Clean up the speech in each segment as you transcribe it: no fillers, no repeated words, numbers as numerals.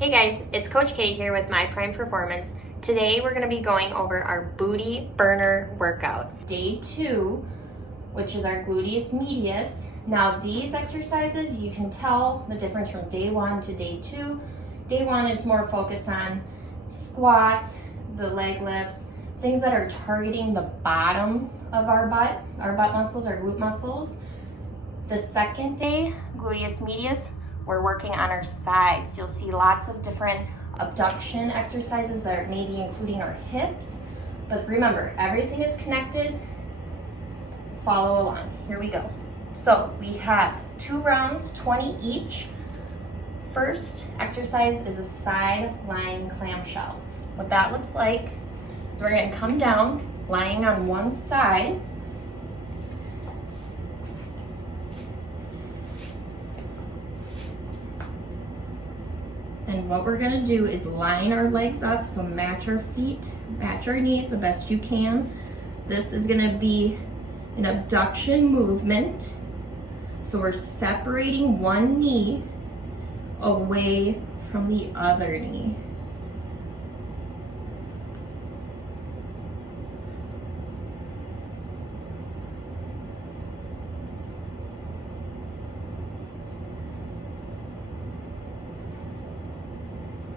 Hey guys, it's Coach K here with My Prime Performance. Today we're going to be going over our booty burner workout. Day 2, which is our Gluteus Medius. Now these exercises, you can tell the difference from day 1 to day 2. Day 1 is more focused on squats, the leg lifts, things that are targeting the bottom of our butt muscles, our glute muscles. The second day, Gluteus Medius, we're working on our sides. You'll see lots of different abduction exercises that are maybe including our hips. But remember, everything is connected. Follow along. Here we go. So we have 2 rounds, 20 each. First exercise is a side lying clamshell. What that looks like is we're going to come down, lying on one side. And what we're gonna do is line our legs up, so match our feet, match our knees the best you can. This is gonna be an abduction movement. So we're separating one knee away from the other knee.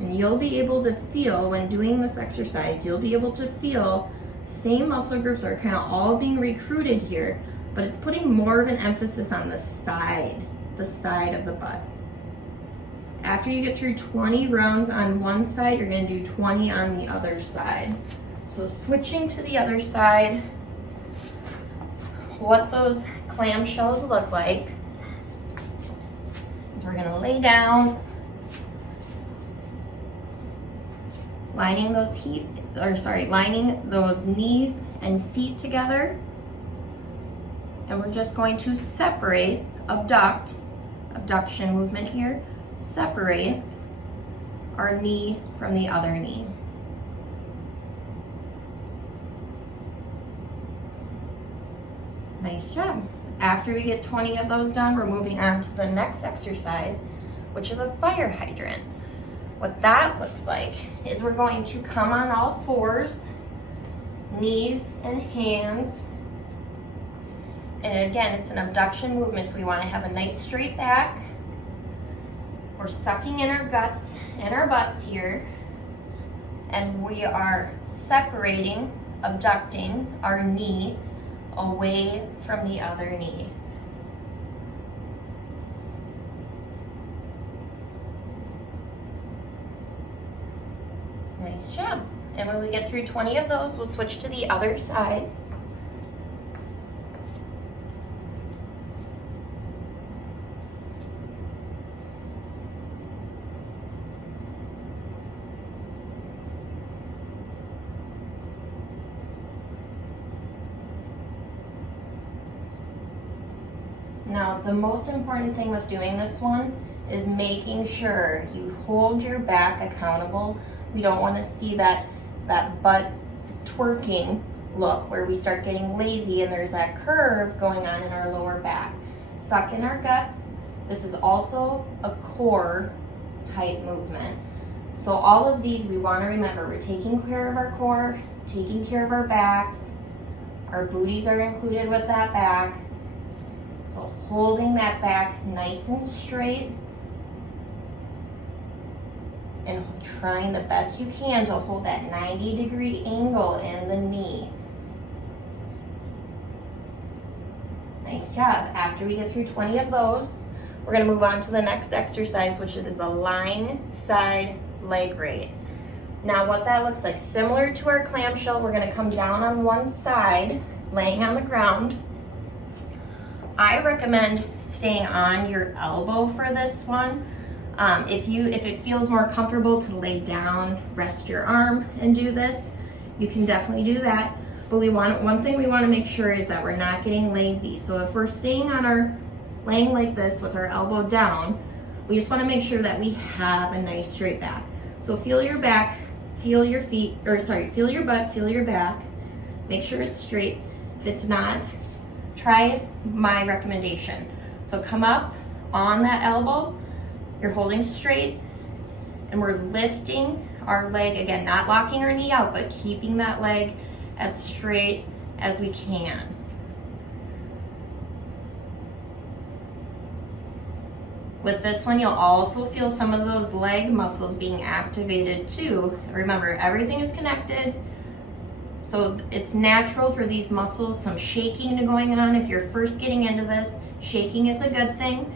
And you'll be able to feel, when doing this exercise, you'll be able to feel same muscle groups are kind of all being recruited here, but it's putting more of an emphasis on the side of the butt. After you get through 20 rounds on one side, you're going to do 20 on the other side. So switching to the other side, what those clamshells look like is we're going to lay down, lining those knees and feet together, and we're just going to separate, abduction movement here, separate our knee from the other knee. Nice job. After we get 20 of those done, we're moving on to the next exercise, which is a fire hydrant. What that looks like is we're going to come on all fours, knees and hands. And again, it's an abduction movement, so we want to have a nice straight back. We're sucking in our guts and our butts here. And we are separating, abducting our knee away from the other knee. Nice job. And when we get through 20 of those, we'll switch to the other side. Now, the most important thing with doing this one is making sure you hold your back accountable. We don't want to see that butt twerking look where we start getting lazy and there's that curve going on in our lower back. Suck in our guts. This is also a core type movement. So all of these we want to remember, we're taking care of our core, taking care of our backs. Our booties are included with that back. So holding that back nice and straight, and trying the best you can to hold that 90-degree angle in the knee. Nice job. After we get through 20 of those, we're going to move on to the next exercise, which is a lying side leg raise. Now what that looks like, similar to our clamshell, we're going to come down on one side, laying on the ground. I recommend staying on your elbow for this one. If it feels more comfortable to lay down, rest your arm and do this, you can definitely do that. But one thing we want to make sure is that we're not getting lazy. So if we're staying on laying like this with our elbow down, we just want to make sure that we have a nice straight back. So feel your back, feel your feel your butt, feel your back. Make sure it's straight. If it's not, try my recommendation. So come up on that elbow, you're holding straight, and we're lifting our leg, again, not locking our knee out, but keeping that leg as straight as we can. With this one, you'll also feel some of those leg muscles being activated too. Remember, everything is connected, so it's natural for these muscles, some shaking to going on. If you're first getting into this, shaking is a good thing.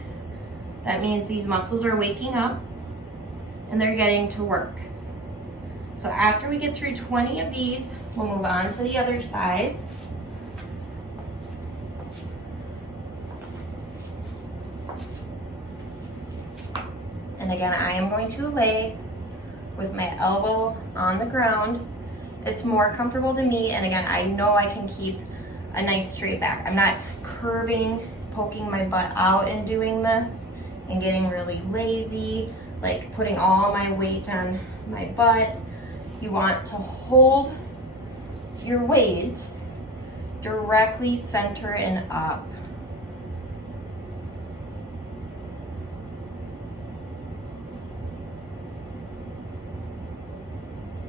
That means these muscles are waking up and they're getting to work. So after we get through 20 of these, we'll move on to the other side. And again, I am going to lay with my elbow on the ground. It's more comfortable to me, and again, I know I can keep a nice straight back. I'm not curving, poking my butt out and doing this and getting really lazy, like putting all my weight on my butt. You want to hold your weight directly center and up.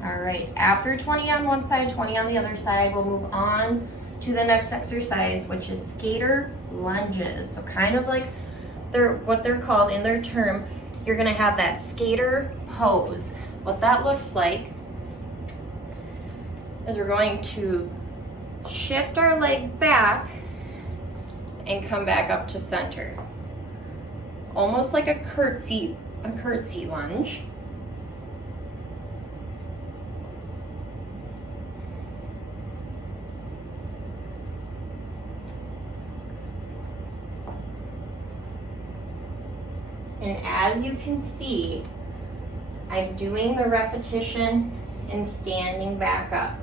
All right, after 20 on one side, 20 on the other side, we'll move on to the next exercise, which is skater lunges. So kind of like what they're called in their term, you're gonna have that skater pose. What that looks like is we're going to shift our leg back and come back up to center. Almost like a curtsy lunge. And as you can see, I'm doing the repetition and standing back up.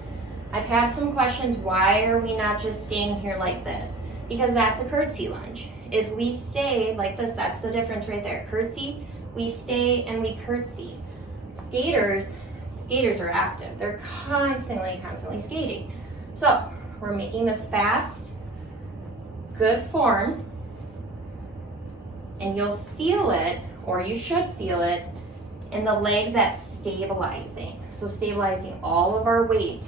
I've had some questions, why are we not just staying here like this? Because that's a curtsy lunge. If we stay like this, that's the difference right there. Curtsy, we stay and we curtsy. Skaters are active. They're constantly skating. So we're making this fast, good form, and you'll feel it, or you should feel it, in the leg that's stabilizing. So stabilizing all of our weight,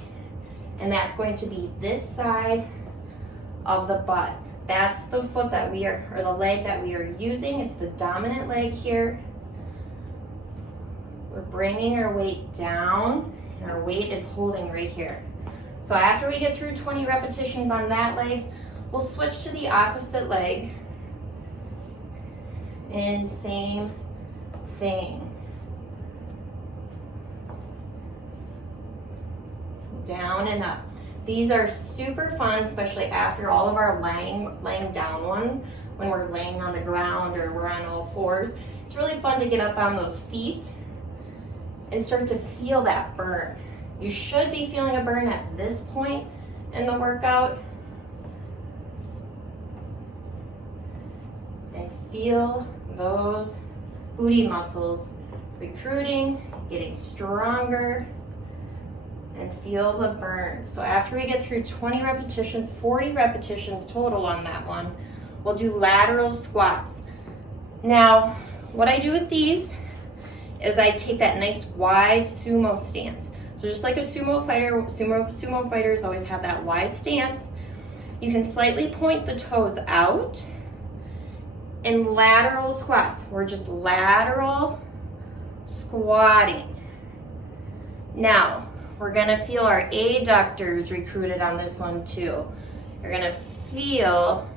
and that's going to be this side of the butt. That's the foot that we are, or the leg that we are using. It's the dominant leg here. We're bringing our weight down, and our weight is holding right here. So after we get through 20 repetitions on that leg, we'll switch to the opposite leg. And same thing. Down and up. These are super fun, especially after all of our laying down ones, when we're laying on the ground or we're on all fours. It's really fun to get up on those feet and start to feel that burn. You should be feeling a burn at this point in the workout. And feel those booty muscles recruiting, getting stronger, and feel the burn. So after we get through 20 repetitions, 40 repetitions total on that one, we'll do lateral squats. Now, what I do with these is I take that nice wide sumo stance. So just like a sumo fighter, sumo fighters always have that wide stance. You can slightly point the toes out. In lateral squats, we're just lateral squatting. Now, we're gonna feel our adductors recruited on this one too. You're gonna feel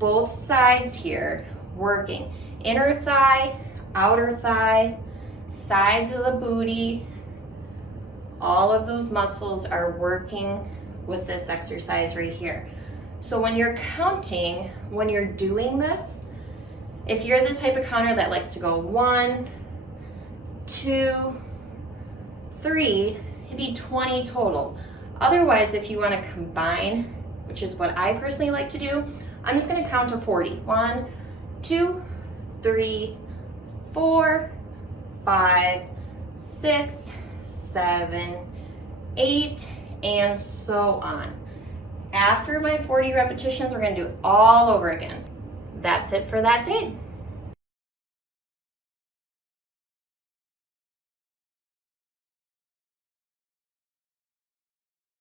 both sides here working. Inner thigh, outer thigh, sides of the booty. All of those muscles are working with this exercise right here. So when you're counting, when you're doing this, if you're the type of counter that likes to go 1, 2, 3, it'd be 20 total. Otherwise, if you want to combine, which is what I personally like to do, I'm just going to count to 40. 1, 2, 3, 4, 5, 6, 7, 8, and so on. After my 40 repetitions, we're gonna do it all over again. That's it for that day.